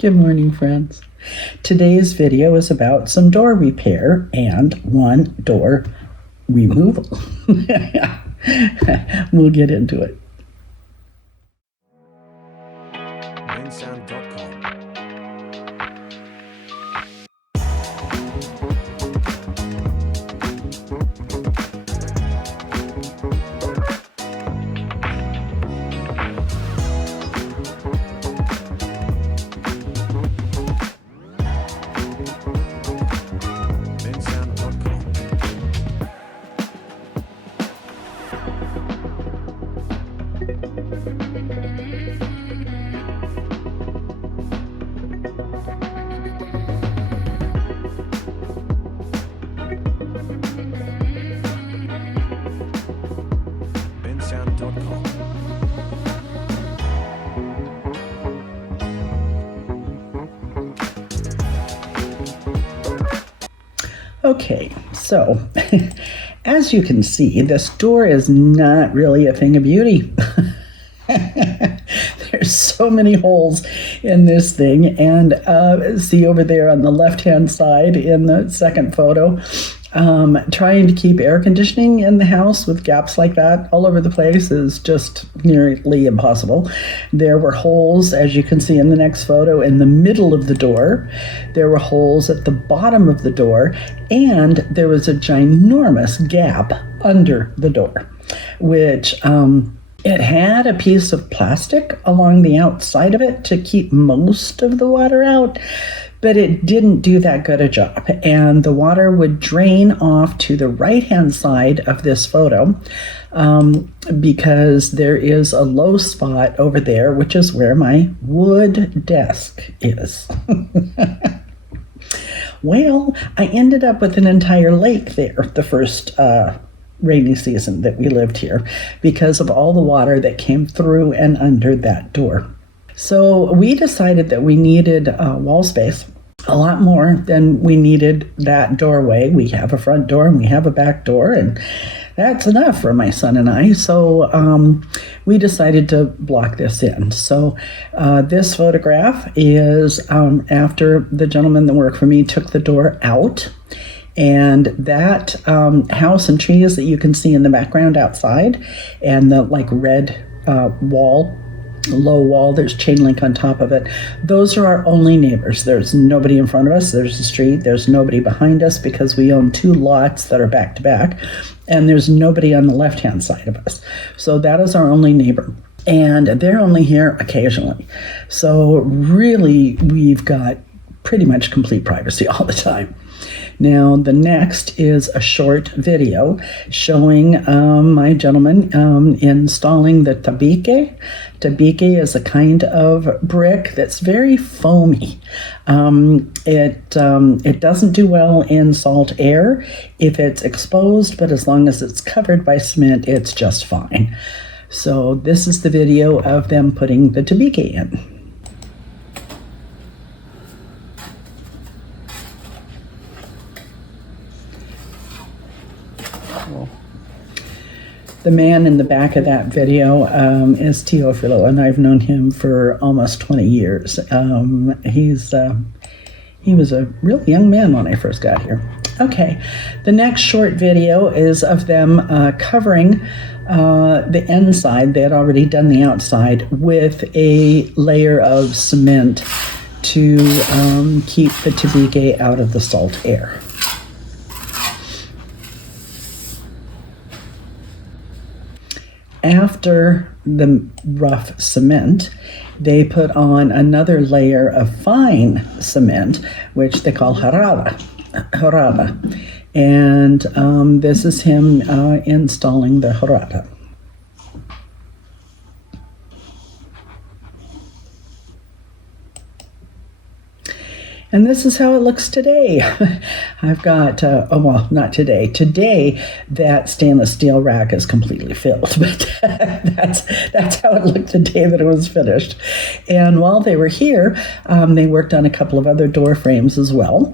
Good morning, friends. Today's video is about some door repair and one door removal. We'll get into it. Okay, so as you can see, this door is not really a thing of beauty. There's so many holes in this thing, and see over there on the left-hand side in the second photo, trying to keep air conditioning in the house with gaps like that all over the place is just nearly impossible. There were holes, as you can see in the next photo, in the middle of the door. There were holes at the bottom of the door, and there was a ginormous gap under the door, which it had a piece of plastic along the outside of it to keep most of the water out, but it didn't do that good a job. And the water would drain off to the right-hand side of this photo because there is a low spot over there, which is where my wood desk is. Well, I ended up with an entire lake there the first rainy season that we lived here because of all the water that came through and under that door. So we decided that we needed wall space a lot more than we needed that doorway. We have a front door and we have a back door, and that's enough for my son and I. So we decided to block this in. So this photograph is after the gentleman that worked for me took the door out. And that house and trees that you can see in the background outside, and the red wall, low wall, there's chain link on top of it. Those are our only neighbors. There's nobody in front of us. There's the street. There's nobody behind us because we own two lots that are back to back. And there's nobody on the left-hand side of us. So that is our only neighbor. And they're only here occasionally. So really, we've got pretty much complete privacy all the time. Now, the next is a short video showing my gentleman installing the tabique. Tabique is a kind of brick that's very foamy. It doesn't do well in salt air if it's exposed, but as long as it's covered by cement, it's just fine. So this is the video of them putting the tabique in. The man in the back of that video is Teofilo, and I've known him for almost 20 years. He was a really young man when I first got here. Okay, the next short video is of them covering the inside. They had already done the outside with a layer of cement to keep the tabique out of the salt air. After the rough cement, they put on another layer of fine cement, which they call jaraba. And this is him installing the jaraba. And this is how it looks today. I've got, not today. Today, that stainless steel rack is completely filled, but that's how it looked the day that it was finished. And while they were here, they worked on a couple of other door frames as well.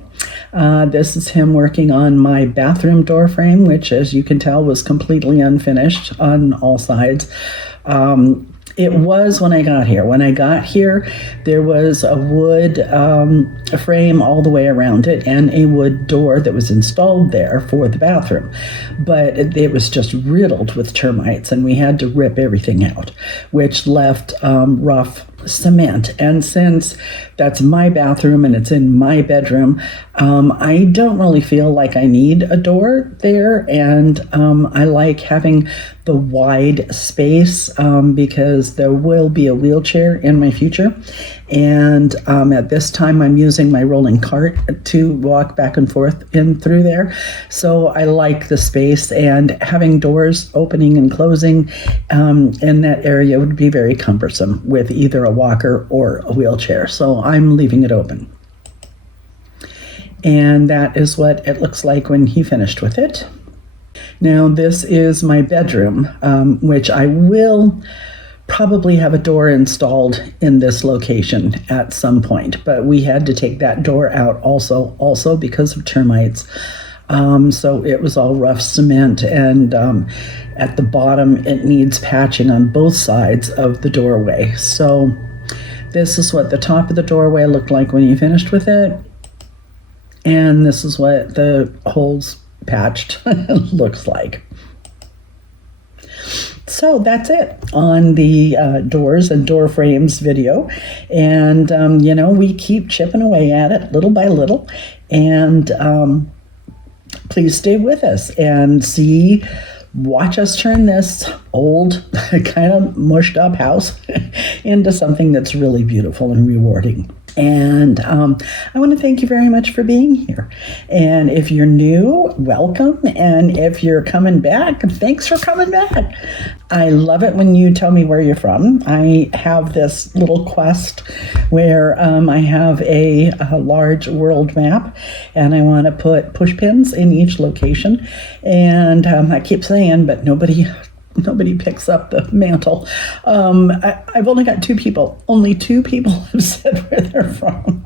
This is him working on my bathroom door frame, which, as you can tell, was completely unfinished on all sides. It was when I got here. When I got here, there was a wood frame all the way around it and a wood door that was installed there for the bathroom. But it was just riddled with termites, and we had to rip everything out, which left rough cement. And since that's my bathroom and it's in my bedroom, I don't really feel like I need a door there. And I like having the wide space because there will be a wheelchair in my future. And at this time, I'm using my rolling cart to walk back and forth in through there. So I like the space, and having doors opening and closing in that area would be very cumbersome with either a walker or a wheelchair. So I'm leaving it open. And that is what it looks like when he finished with it. Now, this is my bedroom, which I will probably have a door installed in this location at some point, but we had to take that door out also because of termites. So it was all rough cement, and at the bottom it needs patching on both sides of the doorway. So this is what the top of the doorway looked like when you finished with it, and this is what the holes patched looks like. So that's it on the doors and door frames video. And, we keep chipping away at it little by little. And please stay with us and watch us turn this old, kind of mushed up house into something that's really beautiful and rewarding. And I want to thank you very much for being here. And if you're new, welcome. And if you're coming back, thanks for coming back. I love it when you tell me where you're from. I have this little quest where I have a large world map, and I want to put push pins in each location. And I keep saying, but nobody picks up the mantle. I've only got 2 people. Only 2 people have said where they're from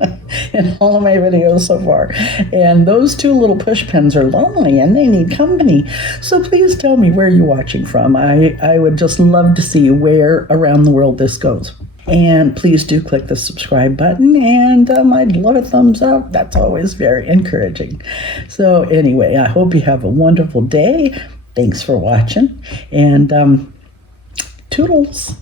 in all of my videos so far. And those 2 little push pins are lonely and they need company. So please tell me where you're watching from. I would just love to see where around the world this goes. And please do click the subscribe button, and I'd love a thumbs up. That's always very encouraging. So anyway, I hope you have a wonderful day. Thanks for watching, and toodles.